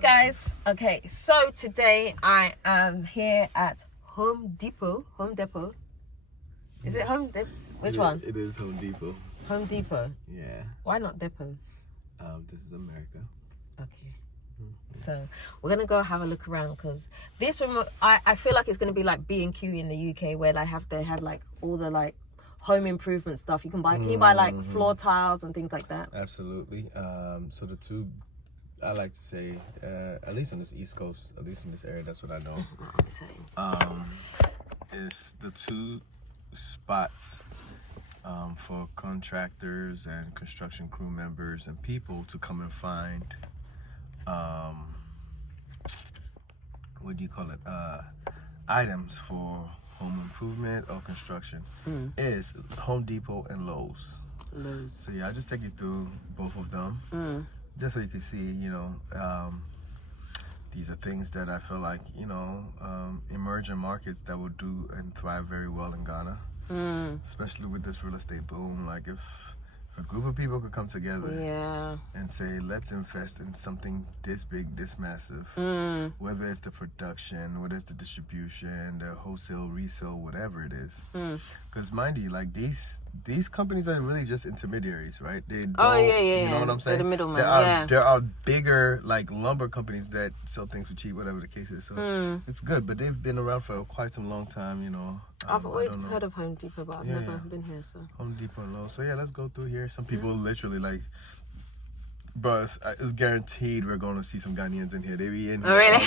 Hey guys, okay, so today I am here at Home Depot. Is it Home Depot? Which one? It is Home Depot. Home Depot? Yeah. Why not Depot? This is America. Okay. So we're gonna go have a look around because this room, I feel like it's gonna be like B&Q in the UK where they had like all the like home improvement stuff you can buy. Can you buy like floor tiles and things like that? Absolutely. So the two, I like to say, at least on this East Coast, at least in this area, that's what I know. Is the two spots for contractors and construction crew members and people to come and find what do you call it, items for home improvement or construction is Home Depot and Lowe's. So yeah, I'll just take you through both of them just so you can see, you know, these are things that I feel like, you know, emerging markets that will do and thrive very well in Ghana, especially with this real estate boom. Like if a group of people could come together and say, let's invest in something this big, this massive, whether it's the production, whether it's the distribution, the wholesale, resale, whatever it is. Because mind you, like these companies are really just intermediaries, right? They don't, you know what I'm saying? They're the middleman. There are bigger like lumber companies that sell things for cheap, whatever the case is. So it's good, but they've been around for quite some long time, you know. I've always heard of Home Depot, but I've never been here. So Home Depot and Lowe's. So yeah, let's go through here. Some people literally like, bro, it's guaranteed we're going to see some Ghanaians in here. They be in here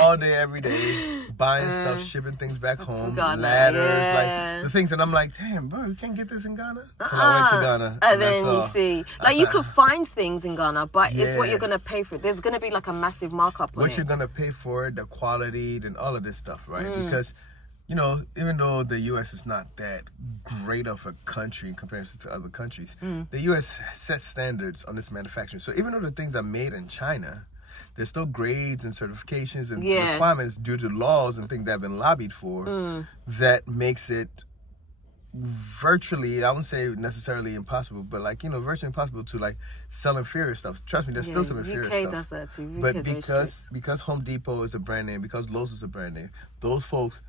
all day, every day, buying stuff, shipping things back home, ladders, like the things. And I'm like, damn, bro, you can't get this in Ghana. Till I went to Ghana, and then you see, like you could find things in Ghana, but it's what you're gonna pay for. There's gonna be like a massive markup on it. What you're gonna pay for it, the quality, and all of this stuff, right? Because, you know, even though the U.S. is not that great of a country in comparison to other countries, the U.S. sets standards on this manufacturing. So even though the things are made in China, there's still grades and certifications and requirements due to laws and things that have been lobbied for that makes it virtually, I wouldn't say necessarily impossible, but like, you know, virtually impossible to like sell inferior stuff. Trust me, there's still some inferior UK stuff. does that too. But because Home Depot is a brand name, because Lowe's is a brand name, those folks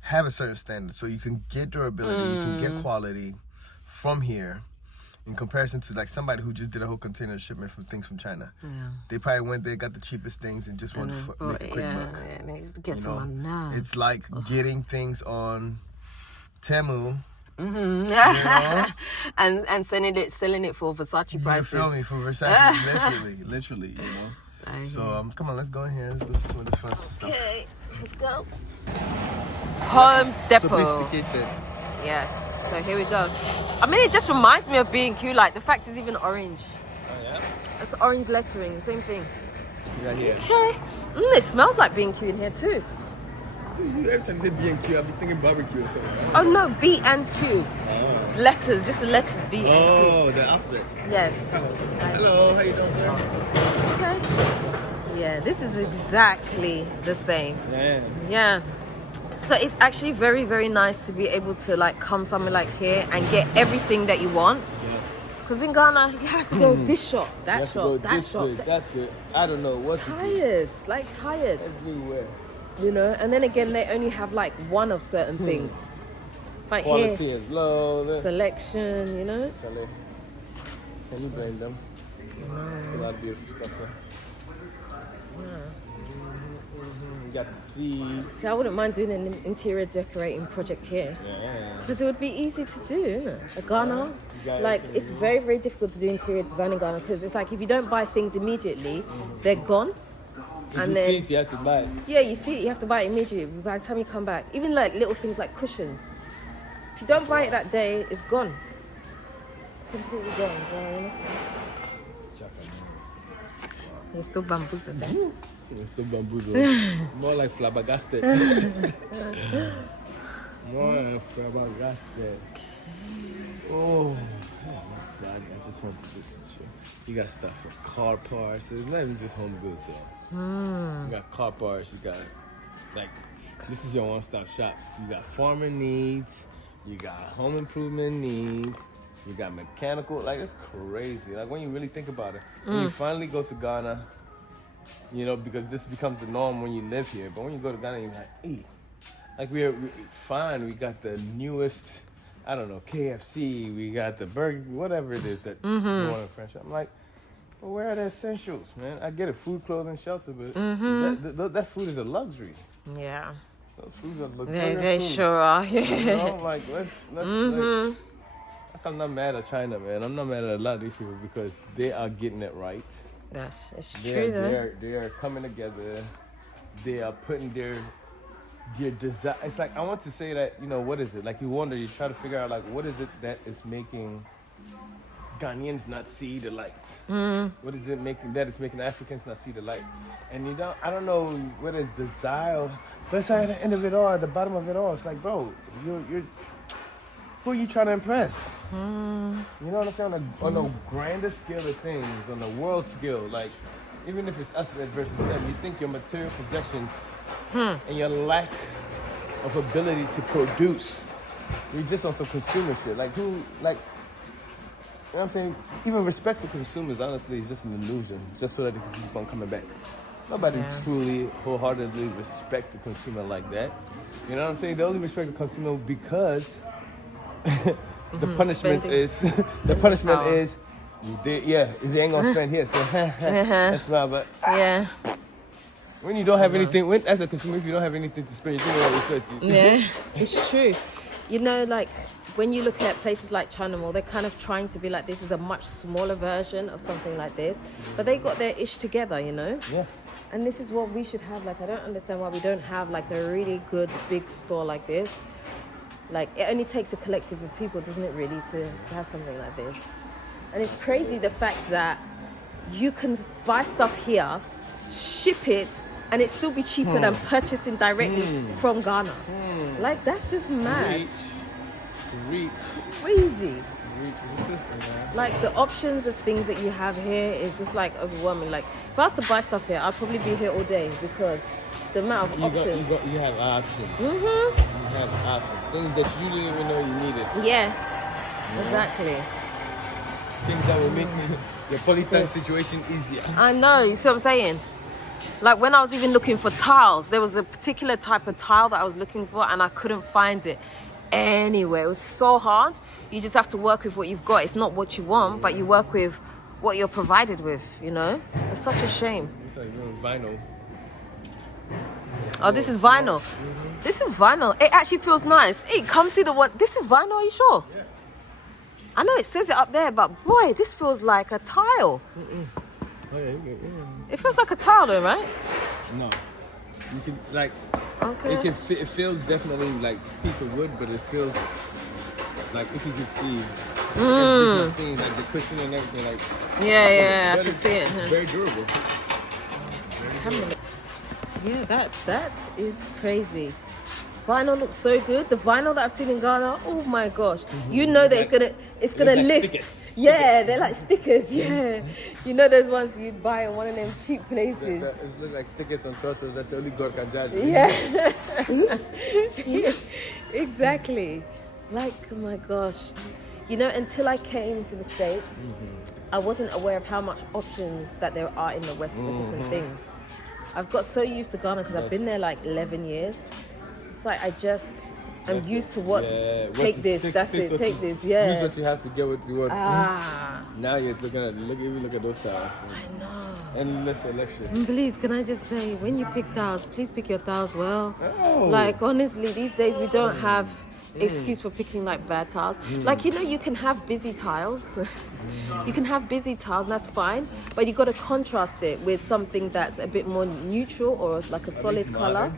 have a certain standard, so you can get durability, you can get quality from here in comparison to like somebody who just did a whole container shipment from things from China. They probably went there, got the cheapest things, and just wanted to make a quick buck. Get some now. It's like getting things on Temu, you know? and selling it for Versace prices. You feel me? For Versace, literally, you know. So come on, let's go in here. Let's go see some of this fun stuff. Okay, let's go. Home Depot. Sophisticated. Yes. So here we go. I mean, it just reminds me of B&Q. Like the fact is even orange. Oh yeah. It's orange lettering. Same thing. Right here. Okay. It smells like B&Q in here too. Every time you say B&Q, I'll be thinking barbecue or something. Oh no, B&Q. Oh. Letters, just the letters B&Q. Oh, the alphabet. Yes. Hello, how you doing, sir? Okay. Yeah, this is exactly the same. Yeah. So it's actually very, very nice to be able to like come somewhere like here and get everything that you want. Because in Ghana, you have to go this shop, that shop, that shop. That's it. I don't know what's tired, tired. Everywhere. You know, and then again, they only have like one of certain things. But quality here, is low. selection, you know. Can you blame them? It's a lot of beautiful stuff here. You got the seeds. So I wouldn't mind doing an interior decorating project here. Because it would be easy to do, isn't it? Ghana, like it's very, very difficult to do interior design in Ghana because it's like if you don't buy things immediately, they're gone. And then, see it, you have to buy it. Yeah, you see it, you have to buy it immediately. By the time you come back, even like little things like cushions, if you don't buy it that day, it's gone. Completely gone. You know? There's still bamboos there. It's still bamboozled. More like flabbergasted. More like flabbergasted. Oh, God, I just want to just show. You got stuff for car parts. It's not even just home goods, though. You got car parts. You got, like, this is your one-stop shop. You got farmer needs. You got home improvement needs. You got mechanical. Like, it's crazy. Like, when you really think about it. When you finally go to Ghana, You know, because this becomes the norm when you live here. But when you go to Ghana, you're like, hey, like we're fine. We got the newest, I don't know, KFC. We got the burger, whatever it is that you want in French. I'm like, well, where are the essentials, man? I get it, food, clothing, shelter, but that food is a luxury. Yeah. Those foods are luxurious. They sure are. You know, like let's like, I'm not mad at China, man. I'm not mad at a lot of these people because they are getting it right. It's true though. They are coming together. They are putting their desire. It's like I want to say that, you know, what is it? Like you wonder, you try to figure out like what is it that is making Ghanaians not see the light? What is it making that is making Africans not see the light? And you know, I don't know what is desire, but it's like at the end of it all, at the bottom of it all, it's like, bro, you're who are you trying to impress? You know what I'm saying? On the grander scale of things, on the world scale, like even if it's us versus them, you think your material possessions and your lack of ability to produce, you're just on some consumer shit. Like who, like, you know what I'm saying? Even respect for consumers, honestly, is just an illusion, just so that they can keep on coming back. Nobody truly, wholeheartedly respect the consumer like that. You know what I'm saying? They only respect the consumer because the punishment is they ain't gonna spend here, so that's why. But when you don't have anything, as a consumer, if you don't have anything to spend, you think they'll respect you. Yeah, it's true. You know, like when you look at places like China Mall, they're kind of trying to be like, this is a much smaller version of something like this, but they got their ish together, you know. Yeah. And this is what we should have. Like, I don't understand why we don't have like a really good big store like this. Like, it only takes a collective of people, doesn't it, really, to have something like this? And it's crazy the fact that you can buy stuff here, ship it, and it still be cheaper than purchasing directly from Ghana. Like, that's just mad. Reach. Crazy. Reach the system, man. Like, the options of things that you have here is just, like, overwhelming. Like, if I was to buy stuff here, I'd probably be here all day because the amount of options. You have options. You have options. Things that you didn't even know you needed. Yeah, exactly. Things that will make your polytime situation easier. I know, you see what I'm saying? Like when I was even looking for tiles, there was a particular type of tile that I was looking for and I couldn't find it anywhere. It was so hard. You just have to work with what you've got. It's not what you want, but you work with what you're provided with, you know? It's such a shame. It's like vinyl. Oh, this is vinyl. This is vinyl. It actually feels nice. Hey, come see the one. This is vinyl, are you sure? Yeah. I know it says it up there, but boy, this feels like a tile. Oh, yeah. It feels like a tile though, right? No. You can, like, okay. It feels definitely like piece of wood, but it feels like, if you could see, different scenes, like the cushion and everything, like. Yeah, I can see it. It's very durable. Yeah, that is crazy. Vinyl looks so good. The vinyl that I've seen in Ghana, oh my gosh. You know that it's gonna like lift. Stickers. Yeah, they're like stickers, yeah. You know those ones you'd buy in one of them cheap places. It looks like stickers on trousers. That's the only God can judge. Yeah. Exactly. Like, oh my gosh. You know, until I came to the States, I wasn't aware of how much options that there are in the West for different things. I've got so used to Ghana because I've been there like 11 years. It's like I'm used to what. Take this, that's it. Take this, yeah. Use what you have to get what you want. Now you're look at those tiles. I know. Endless selection. Please, can I just say, when you pick tiles, please pick your tiles well. Oh. Like, honestly, these days we don't have excuse for picking like bad tiles. Like, you know, you can have busy tiles. You can have busy tiles, and that's fine. But you got to contrast it with something that's a bit more neutral or like a solid color.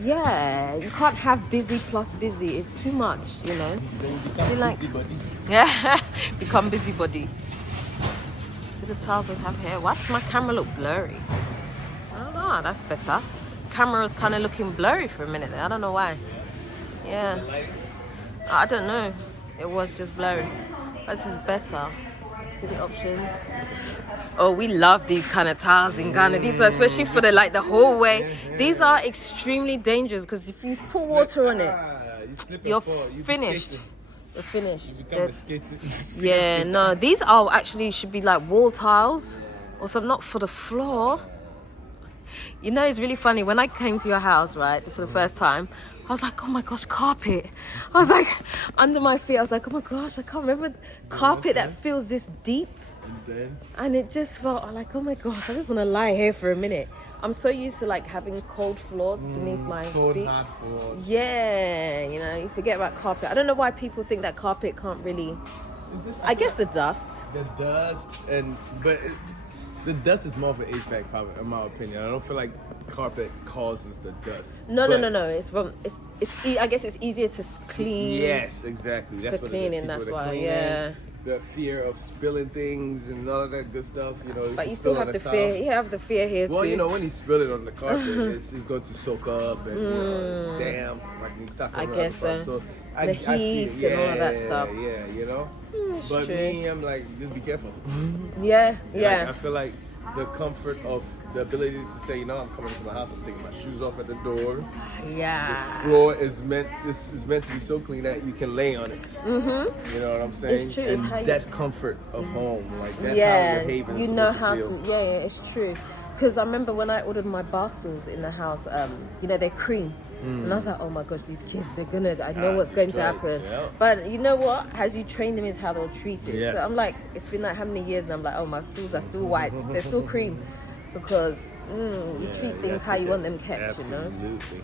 Yeah, you can't have busy plus busy. It's too much, you know. Then you become busybody. Yeah, become busybody. See the tiles we have here. Why does my camera look blurry? I don't know. That's better. Camera's kind of looking blurry for a minute there. I don't know why. Yeah. I don't know. It was just blurry. This is better. See the options. Oh, we love these kind of tiles in Ghana. These are especially for the hallway. These are extremely dangerous because if you pour water on it, you're finished. You're finished. Yeah, no, these are actually should be like wall tiles or something, not for the floor. You know, it's really funny. When I came to your house, right, for the first time, I was like, oh my gosh, carpet. I was like, under my feet, I was like, oh my gosh, I can't remember carpet that feels this deep. And it just felt like, oh my gosh, I just want to lie here for a minute. I'm so used to like having cold floors beneath my feet. Hot floors. Yeah, you know, you forget about carpet. I don't know why people think that carpet can't really... I guess the dust. The dust, the dust is more of an HVAC problem, in my opinion. I don't feel like carpet causes the dust. No. It's from I guess it's easier to clean. Yes, exactly. That's for what cleaning. it is. That's People why. cleaning, Yeah. The fear of spilling things and all of that good stuff, you know. But you still have the fear. You have the fear here too. Well, you know, when you spill it on the carpet, it's going to soak up and you know, damp. Like you stop. I guess so. So the heat and all of that stuff. Yeah, you know. But true. me, I'm like, just be careful. Yeah. Like, I feel like the comfort of the ability to say, you know, I'm coming to my house, I'm taking my shoes off at the door. Yeah. This floor is meant to be so clean that you can lay on it. Mm-hmm. You know what I'm saying? It's true. And it's how that comfort of home, like that's how yeah, your haven is you know supposed how to feel. yeah, it's true. Because I remember when I ordered my bar stools in the house, you know, they're cream. And I was like, oh my gosh, these kids, I know what's going to happen. Yeah. But you know what? As you train them is how they'll treat it. Yes. So I'm like, it's been like how many years and I'm like, oh, my stools are still white. They're still cream. Because you treat things how you want them kept, you know? Absolutely.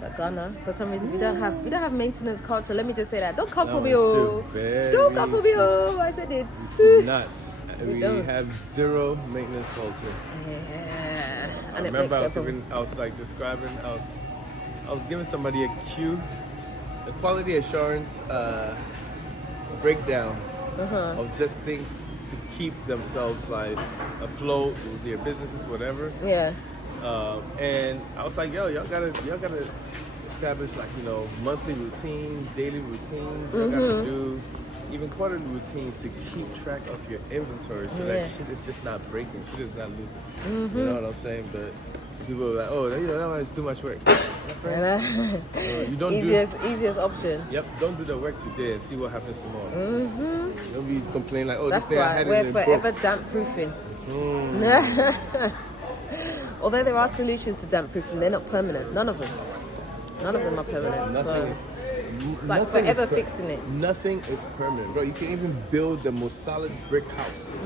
But Ghana, for some reason, we don't have maintenance culture. Let me just say that. Don't come No, for me, it's oh. true. Very Don't come for me, true. oh. I said it. Nuts. We don't. have zero maintenance culture. Yeah. I And it remember makes I was giving somebody a cue, the quality assurance breakdown of just things to keep themselves like afloat with their businesses, whatever. Yeah. And I was like, yo, y'all gotta establish like, you know, monthly routines, daily routines. Y'all gotta do even quarterly routines to keep track of your inventory so that shit is just not breaking, shit is not losing. You know what I'm saying? But people are like, oh, you know, that one is too much work. You don't easiest option. Yep, don't do the work today and see what happens tomorrow. Don't be complaining like, oh, That's this thing I why had we're it forever damp proofing. Although there are solutions to damp proofing, they're not permanent. None of them are permanent. It's like forever fixing it. Nothing is permanent, bro. You can even build the most solid brick house.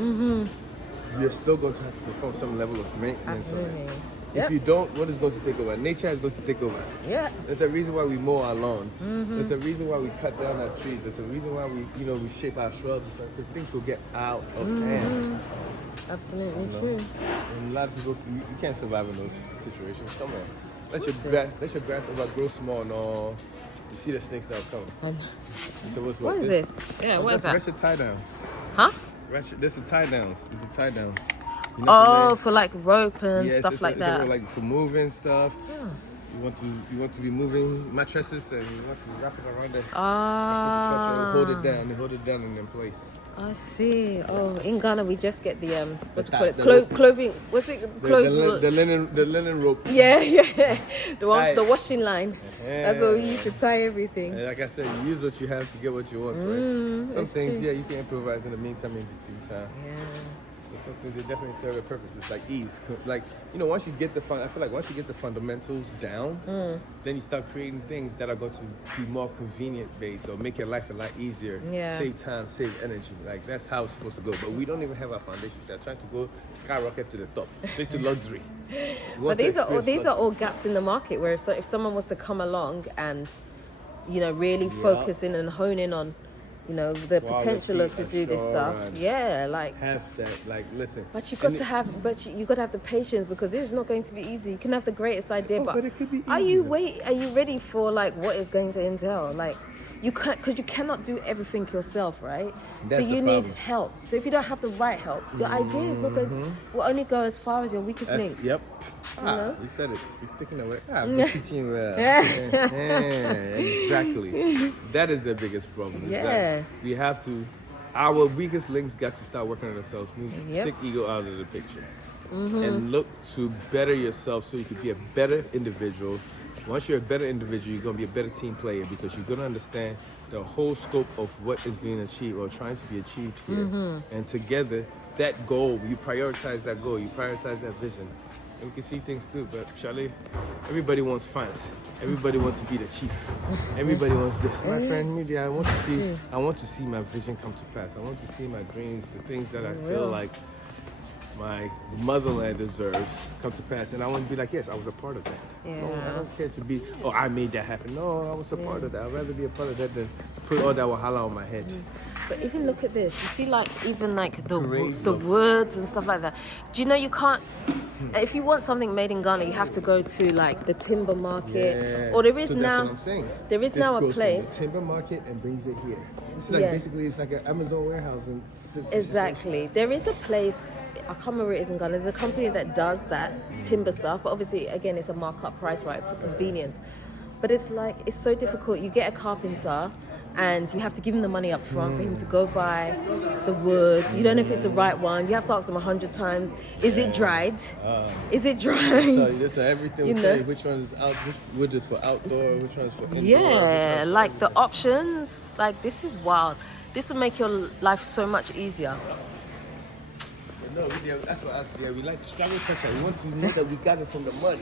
You're still going to have to perform some level of maintenance on it. If you don't, what is going to take over? Nature is going to take over. Yeah. There's a reason why we mow our lawns. There's a reason why we cut down our trees. There's a reason why we shape our shrubs and stuff, because things will get out of hand. Absolutely true. And a lot of people, you can't survive in those situations. Come on. Let your grass overgrow small and all. You see the snakes that are coming. So What is this? Yeah, what is that? Ratchet tie downs. Huh? This is tie downs. These are tie downs. You Oh, for like rope and stuff like that. It's like for moving stuff. You want to be moving mattresses and you want to wrap it around there. Hold it down. They hold it down in place. I see. Oh, in Ghana we just get the the clothing. What's it? The linen rope. Yeah. The one, Right. the washing line. That's what we used to tie everything. And like I said, you use what you have to get what you want, right? Some that's things, true. you can improvise in the meantime, in between time. Yeah. But something they definitely serve a purpose. It's like ease. Like, once you get once you get the fundamentals down, then you start creating things that are going to be more convenient based or make your life a lot easier. Yeah. Save time, save energy. Like that's how it's supposed to go. But we don't even have our foundations. They're trying to go skyrocket to the top, straight to luxury. But these are all gaps in the market where if someone was to come along and really focus in and hone in on the potential to do this stuff, have that, listen. But you got to have the patience, because this is not going to be easy. You can have the greatest idea, but it could be easy. are you ready for what it's going to entail? You can't, because you cannot do everything yourself, right? That's so you the need problem. help. So if you don't have the right help, your idea is not going to, will only go as far as your weakest link. Yep. know? You said it. You're taking away. You're teaching well. Exactly. That is the biggest problem. Is that we have to. Our weakest links got to start working on ourselves. Take ego out of the picture and look to better yourself so you can be a better individual. Once you're a better individual, you're going to be a better team player, because you're going to understand the whole scope of what is being achieved or trying to be achieved here. And together, that goal, you prioritize that goal, you prioritize that vision, and we can see things too. But Charlie, everybody wants finance. Everybody wants to be the chief. Everybody wants this. My friend Media, I want to see my vision come to pass. I want to see my dreams, the things that I feel like my motherland deserves come to pass. And I want to be like, yes, I was a part of that. Yeah. No, I don't care to be, oh, I made that happen. No, I was a part of that. I'd rather be a part of that than put all that wahala on my head. But even look at this. You see, like, even like the woods and stuff like that. Do you know you can't? If you want something made in Ghana, you have to go to like the timber market, or there is that's now. what I'm saying. There is now a goes place. from the timber market and brings it here. It's like basically it's like an Amazon warehouse and Exactly. There is a place. I can't remember where it is in Ghana. There's a company that does that timber stuff, but obviously, again, it's a markup price, right, for convenience. But it's like it's so difficult. You get a carpenter, and you have to give him the money up front for him to go buy the wood. You don't know if it's the right one. You have to ask him 100 times, is it dried? Is it dried? So just everything will tell you which one is out, which wood is for outdoor, which one is for indoor. Yeah, like the options, like this is wild. This will make your life so much easier. No, that's what us do. We like struggle pressure. We want to know that we got it from the mud.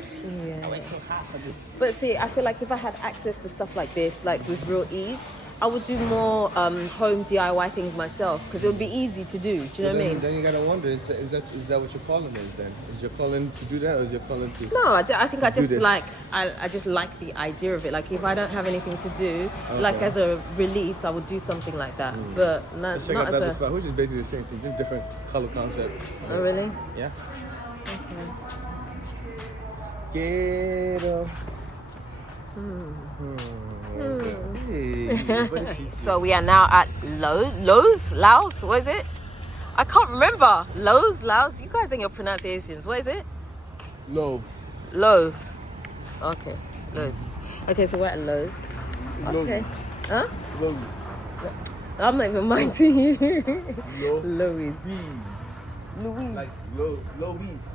Yeah. I went so hard for this. But see, I feel like if I had access to stuff like this, like with real ease, I would do more home DIY things myself because it would be easy to do. Do you know what I mean? Then you gotta wonder: is that what your calling is? Then is your calling to do that, or is your calling to? No, I think I just this? like I just like the idea of it. Like if I don't have anything to do, like as a release, I would do something like that. But not Check out as that a. spot, which is basically the same thing, just different color concept. Oh really? Yeah. Okay. Quiero. So we are now at Lowe's, Laos. What is it? I can't remember. Lowe's, Laos. You guys and your pronunciations. What is it? Lowe. Lowe's. Okay, Lowe's. Okay, so we're at Lowe's. Okay. Huh? Lowe's. I'm not even minding you. Louise. Louise. Like Louise.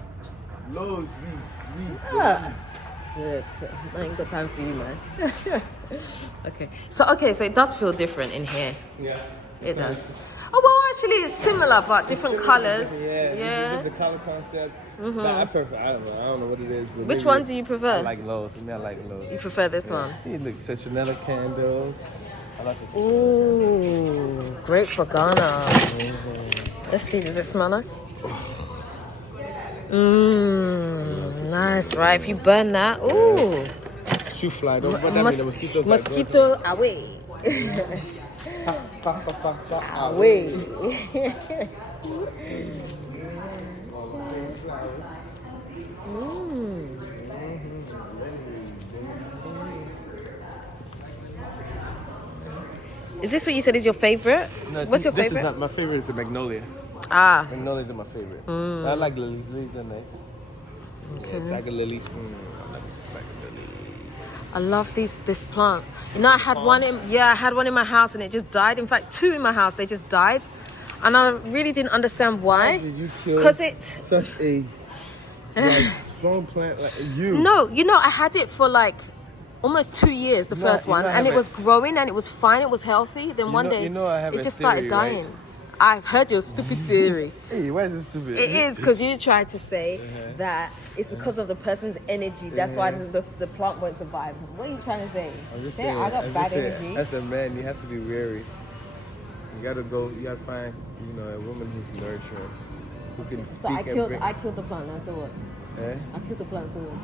Lowe's. Yeah. Look, I ain't got time for you, man. Okay, so it does feel different in here. Yeah. It does. Oh well, actually, it's similar but different colors. Yeah. Yeah. Just the color concept. But I prefer. I don't know what it is. But Which one do you prefer? I like Lowe's. I like Lowe's. You prefer this one? It looks Chanel candles. I like this. Ooh, great for Ghana. Let's see. Does it smell nice? Nice, right? If you burn that, ooh. Shoe fly, don't burn that. The mosquitoes. Mosquito away. Away. Is this what you said is your favorite? No, what's your this favorite? Is not, my favorite is the magnolia. Ah. Magnolias are my favorite. I like lilies. Lilies are nice. Okay. Yeah, tiger lilies. I like this tiger lily. I love this plant. You know, I had one in my house and it just died. In fact, two in my house, they just died. And I really didn't understand why. How did you kill such a strong plant like you? No, you know, I had it for like almost 2 years, the first one, and it was growing and it was fine, it was healthy. Then one day, it just started dying. Right? I've heard your stupid theory. Hey, why is this stupid? It is because you tried to say that it's because of the person's energy. That's why the plant won't survive. What are you trying to say? I'm just Say, saying, I got bad energy. As a man, you have to be wary. You gotta find, a woman who's nurturing, who can speak So I killed the plant. Now, so what? Eh? I killed the plant. So what?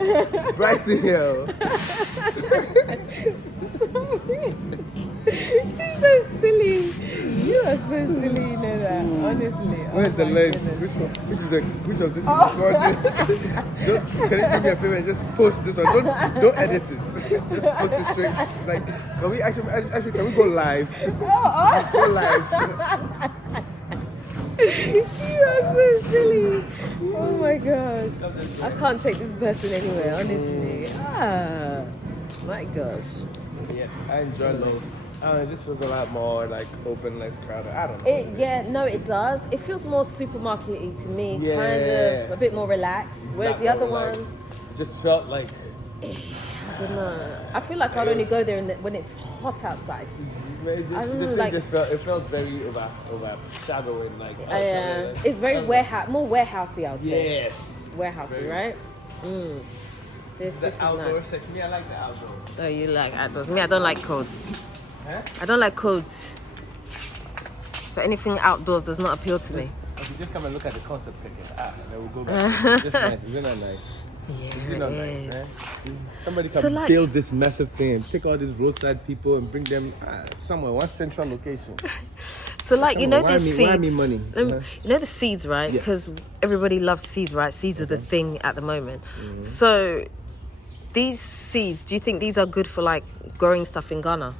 It's Bryson here. You're so silly. You are so silly, you know that. Honestly. Where's the lens? Which of this is recorded? Can you do me a favor and just post this one? Don't edit it. Just post it straight. Like, can we can we go live? Go live. You are so silly. Oh my gosh. I can't take this person anywhere, honestly. My gosh. Yes, I enjoy Lowe. This was a lot more like open, less crowded. I don't know. It does. It feels more supermarket-y to me. Yeah. Kind of a bit more relaxed. Whereas Not the other more one relaxed. Just felt like don't know. I feel like I'd only go there when it's hot outside. I don't know, like, it felt very overshadowing, like. It's very more warehousey, I would say. Yes. Warehousey, right? This The is outdoor nice. section. Me, I like the outdoors. Oh, you like outdoors? Me, I don't like cold. Huh? I don't like cold. So anything outdoors does not appeal to me. If you just come and look at the concept picture, and then we'll go back. Just nice. Isn't that nice? Yeah, Isn't that nice, is. eh? Somebody So, can like- build this massive thing and take all these roadside people and bring them somewhere, one central location. So like, you know, Why the me- seeds. why me money? You know the seeds, right? Yes. Because everybody loves seeds, right? Seeds are the thing at the moment. So these seeds, do you think these are good for like growing stuff in Ghana?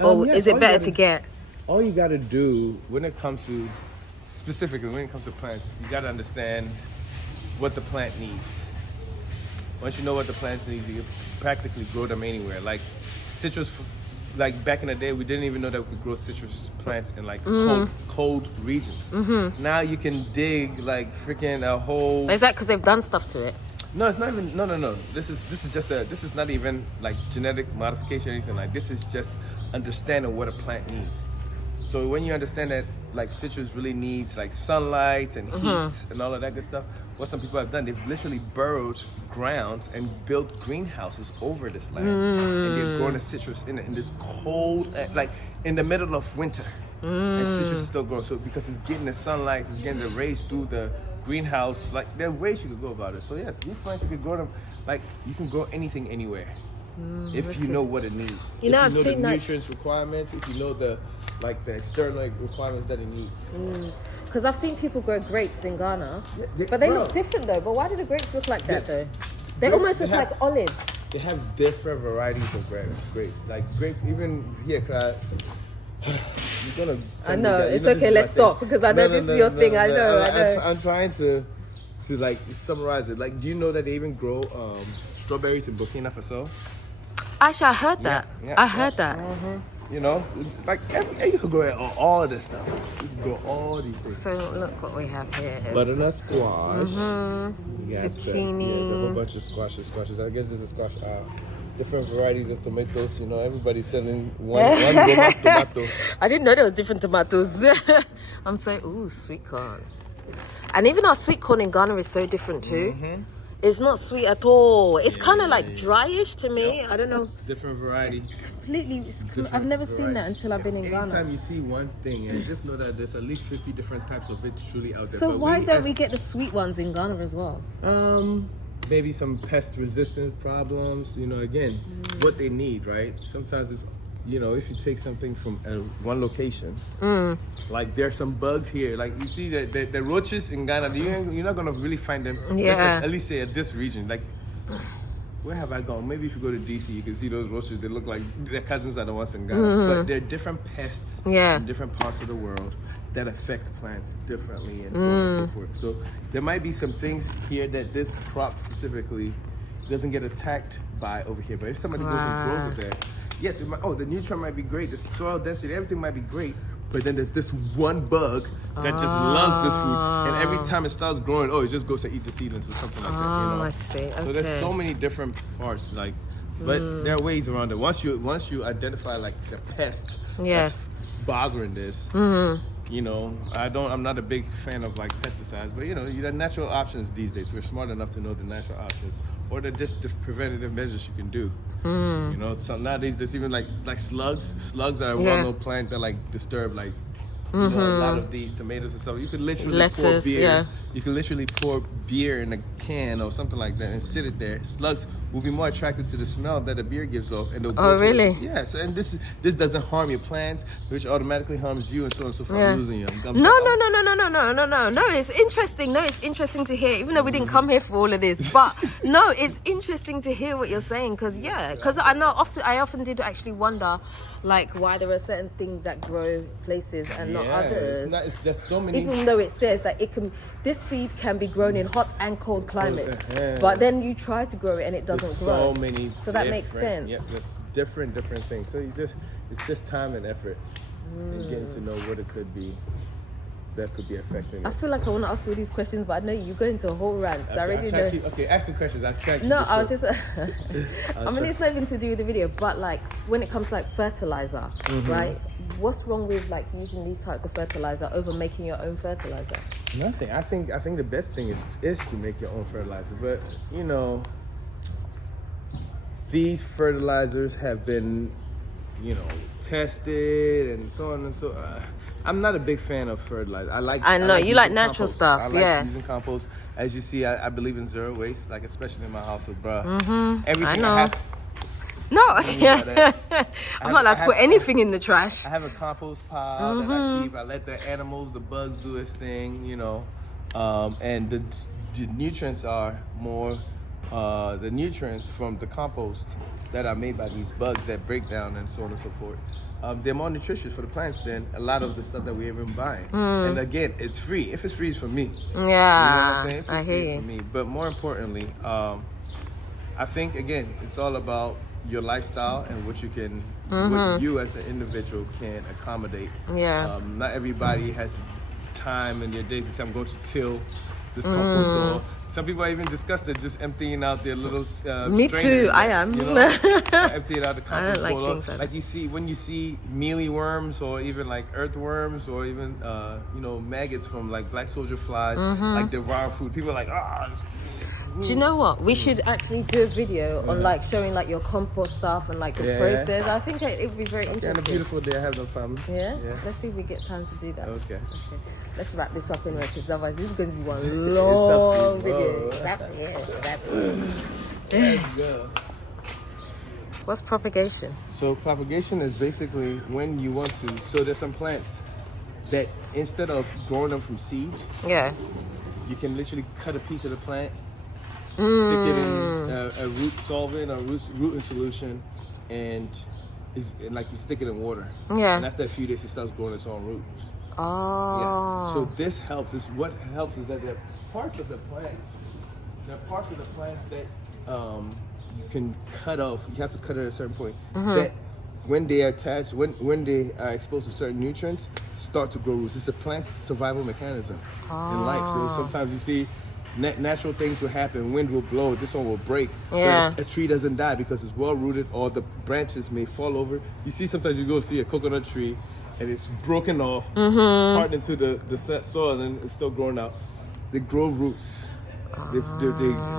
Or Yes, is it all you better gotta- to get? All you gotta do when it comes to, specifically when it comes to plants, you gotta understand what the plant needs. Once you know what the plants need, you can practically grow them anywhere. Like citrus, like back in the day, we didn't even know that we could grow citrus plants in like cold regions. Now you can dig like freaking a whole. Is that because they've done stuff to it? No, it's not even. No. This is just a. This is not even like genetic modification or anything like. This is just understanding what a plant needs. So when you understand that like citrus really needs like sunlight and heat and all of that good stuff, what some people have done, they've literally burrowed grounds and built greenhouses over this land, and they're growing the citrus in this cold, like in the middle of winter, and citrus is still growing. So because it's getting the sunlight, it's getting the rays through the greenhouse. Like there are ways you could go about it. So yes, these plants you could grow them. Like you can grow anything anywhere. If you know what it needs, You know, if I've you know seen the that- nutrients requirements, if you know the external requirements that it needs. Because I've seen people grow grapes in Ghana, they- but they bro. look different though. But why do the grapes look like that Yeah. though? They Grapes, almost they look have- like olives. They have different varieties of grapes. Like grapes, even here, Clyde. You're gonna. I know, it's okay, let's stop, because I know this is your thing, I know. I'm trying to like summarize it. Like, do you know that they even grow strawberries in Burkina Faso? Actually, I heard that. I heard that. You know, like you could grow all of this stuff. You can grow all these things. So look what we have here. Is Butternut squash. You got Zucchini. there's a whole bunch of squashes. I guess there's a squash different varieties of tomatoes. You know, everybody's selling one tomato. I didn't know there was different tomatoes. I'm saying, ooh, sweet corn. And even our sweet corn in Ghana is so different too. It's not sweet at all. It's kind of like dryish to me. I don't know. Different variety. Completely. I've never seen that variety. until I've been in Anytime Ghana. you see one thing, and just know that there's at least 50 different types of it truly out there. So But why don't as- we get the sweet ones in Ghana as well? Maybe some pest resistance problems. You know, again, what they need, right? Sometimes it's, you know, if you take something from one location, like there's some bugs here. Like you see the roaches in Ghana, you're not gonna really find them. Yeah. At least say at this region. Like, where have I gone? Maybe if you go to DC, you can see those roaches. They look like their cousins are the ones in Ghana, but they're different pests in different parts of the world that affect plants differently and so on and so forth. So there might be some things here that this crop specifically doesn't get attacked by over here. But if somebody goes and grows it there, yes, it might, the nutrient might be great, the soil density, everything might be great, but then there's this one bug that just loves this food, and every time it starts growing, it just goes to eat the seedlings or something like that. You know? I see. Okay. So there's so many different parts, like, but there are ways around it. Once you identify like the pests that's bothering this, you know, I'm not a big fan of like pesticides, but you know, the natural options these days. We're smart enough to know the natural options, or the preventative measures you can do. You know, so nowadays there's even like slugs. Slugs are a well-known plant that like disturb like you know, a lot of these tomatoes and stuff. You could literally pour beer. You can literally pour beer in a can or something like that and sit it there. Slugs will be more attracted to the smell that the beer gives off, and they'll go towards really? it. Yes, and this doesn't harm your plants, which automatically harms you, and so on and so forth. I'm losing you. No. It's interesting. No, it's interesting to hear, even though we didn't come here for all of this. But no, it's interesting to hear what you're saying, because I know I often did actually wonder, like, why there are certain things that grow places and not others. There's so many. Even though it says that this seed can be grown in hot and cold climates, but then you try to grow it and it doesn't grow. So many. So that makes sense. Yes, there's different things. So it's just time and effort, and getting to know what it could be. that could be affecting I it. feel like I want to ask all these questions, but I know you go into a whole rant. So I already know. Okay, ask some questions. I'll try to keep No, this I was short. just. I mean, it's not even to do with the video, but like when it comes to like fertilizer, right? What's wrong with like using these types of fertilizer over making your own fertilizer? Nothing. I think the best thing is to make your own fertilizer. But you know, these fertilizers have been, you know, tested and so on and so. I'm not a big fan of fertilizer. I know you like using natural compost. stuff. I like using compost. As you see, I believe in zero waste. Like especially in my house with everything I know. I have. No, I'm not allowed to put anything in the trash. I have a compost pile that I keep. I let the animals, the bugs do its thing, you know. And the nutrients are more the nutrients from the compost that are made by these bugs that break down and so on and so forth. They're more nutritious for the plants than a lot of the stuff that we've been buying. And again, it's free. If it's free, it's for me. Yeah, You know what I'm saying? If it's I free, hear it's you. for me. But more importantly, I think again, it's all about your lifestyle and what you can, what you as an individual can accommodate. Yeah. Not everybody has time in their days to say, I'm going to till this compost soil. Some people are even disgusted just emptying out their little Me strainer, too, I am. You know, emptying out the compost I don't like soil. things Like you see, when you see mealy worms or even like earthworms or even, you know, maggots from like black soldier flies, like devouring food, people are like, Do you know what? We should actually do a video on like showing like your compost stuff and like the process. I think it would be very interesting. on a beautiful day, I have no problem. Yeah? Let's see if we get time to do that. Okay. Let's wrap this up anyway, because otherwise this is going to be one long video. That's it. Let's go. What's propagation? So propagation is basically when you want to. So there's some plants that instead of growing them from seed, Yeah. you can literally cut a piece of the plant, stick it in a root solvent or root in solution, and like you stick it in water. Yeah. And after a few days, it starts growing its own roots. Oh. Yeah. So this helps. What helps is that there are parts of the plants. That you can cut off. You have to cut it at a certain point. That when they are attached, when they are exposed to certain nutrients, start to grow roots. It's a plant's survival mechanism in life. So sometimes you see natural things will happen. Wind will blow. This one will break. Yeah. But a tree doesn't die because it's well rooted, or the branches may fall over. You see, sometimes you go see a coconut tree, and it's broken off, part into the soil, and it's still growing out. They grow roots. They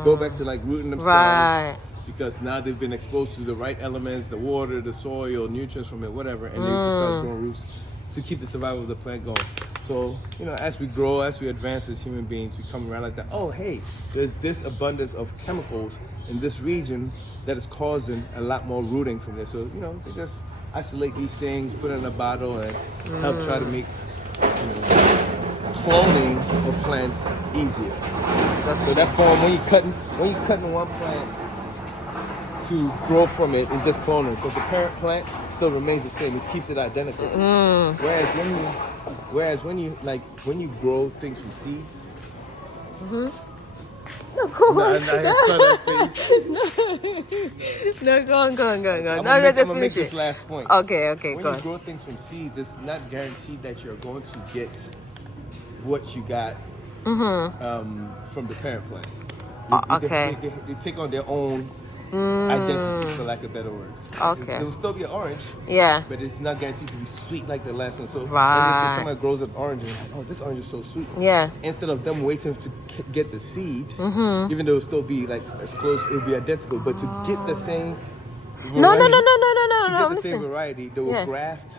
go back to like rooting themselves. Right. Because now they've been exposed to the right elements, the water, the soil, nutrients from it, whatever, and they start growing roots to keep the survival of the plant going. So, you know, as we grow, as we advance as human beings, we come around like that. Oh, hey, there's this abundance of chemicals in this region that is causing a lot more rooting from this. So, you know, they just isolate these things, put it in a bottle, and help try to make, you know, cloning of plants easier. So that form, when you're cutting one plant to grow from it, it's just cloning, because the parent plant still remains the same. It keeps it identical. Whereas when you grow things from seeds. No, go on. No, go on. I'm No, gonna let's just make finish this it. last point. Okay, When go you on. grow things from seeds, it's not guaranteed that you're going to get what you got from the parent plant. Okay. They take on their own identity, for lack of better words. Okay. It will still be an orange, Yeah. but it's not guaranteed to be sweet like the last one. So, Right. let's just say someone grows an orange and oh, this orange is so sweet. Yeah. Instead of them waiting to get the seed, even though it'll still be like as close, it'll be identical, but to get the same variety, No. to get the same Listen. variety, they will graft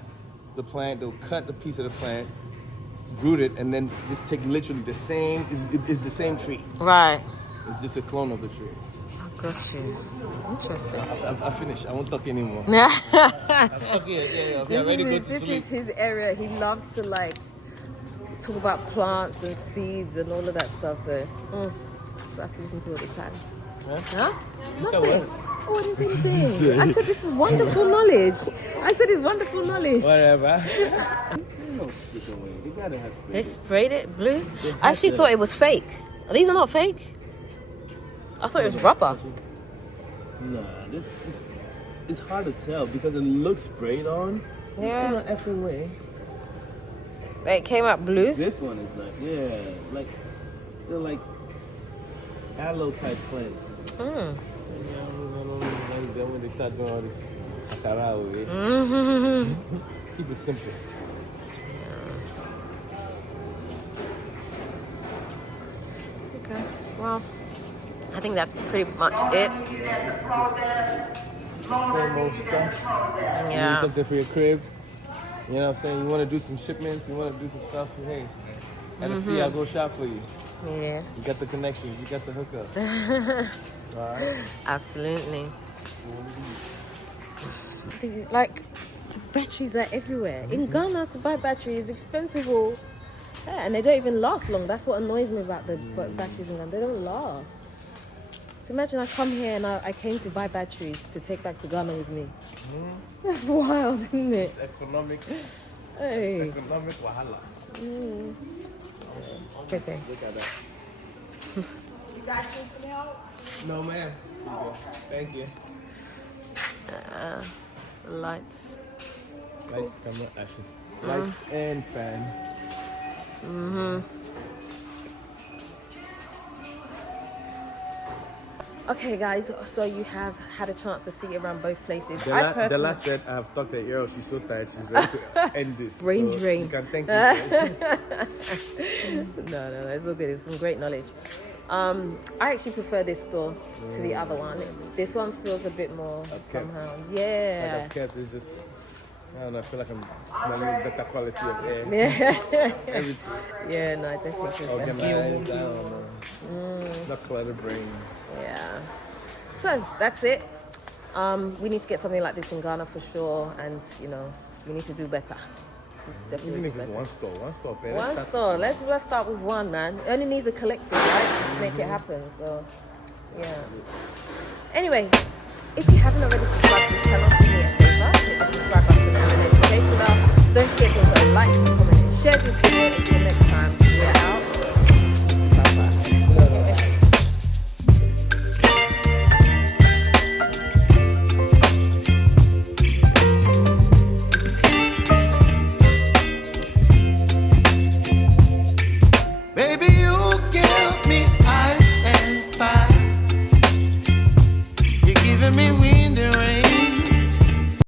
the plant, they'll cut the piece of the plant, root it, and then just take literally the same, it's the same tree. Right. It's just a clone of the tree. Got you. Interesting. I finished. I won't talk anymore. Yeah. Yeah. I'm ready to go to This sleep. is his area. He loves to like talk about plants and seeds and all of that stuff. So, I have to listen to it all the time. Huh? You said Nothing. what? Oh, I didn't say anything. I said this is wonderful knowledge. I said it's wonderful knowledge. Whatever. They sprayed it blue. I actually thought it was fake. These are not fake. I thought it was rubber. Nah, this it's hard to tell because it looks sprayed on. Yeah. In an effing way. It came out blue. This one is nice. Yeah, like they're like aloe type plants. Then when they start doing all this sacarao, keep it simple. Okay. Well, I think that's pretty much it. Same old stuff. You need Yeah. something for your crib. You know what I'm saying? You want to do some shipments, you want to do some stuff. Hey, at a fee, I'll go shop for you. Yeah. You got the connections, you got the hookup. All right. Absolutely. Like, the batteries are everywhere. In Ghana, to buy battery is expensive. Yeah, and they don't even last long. That's what annoys me about the batteries in Ghana. They don't last. So imagine I come here and I came to buy batteries to take back to Ghana with me. That's wild, isn't it? Economic wahala. Okay. Look at that. You guys need some help? No, ma'am. Thank you. Lights. Lights, camera, action. Lights and fan. Okay, guys, so you have had a chance to see around both places. Dela said, I have talked to Earl, she's so tired, she's ready to end this. Brain so drain. You can thank me. No, it's all good. It's some great knowledge. I actually prefer this store to the other one. This one feels a bit more somehow. Yeah. Like I've kept, it's just, I don't know, I feel like I'm smelling better quality of air. Yeah. Everything. Yeah, no, it definitely feels better. Organized, I don't know. Not clutter brain. Yeah. So that's it. We need to get something like this in Ghana for sure, and you know, we need to do better. Even if it's one store, man. One store. Let's start with one, man. It only needs a collective, right, to make it happen. So, yeah. Anyways, if you haven't already subscribed to the channel,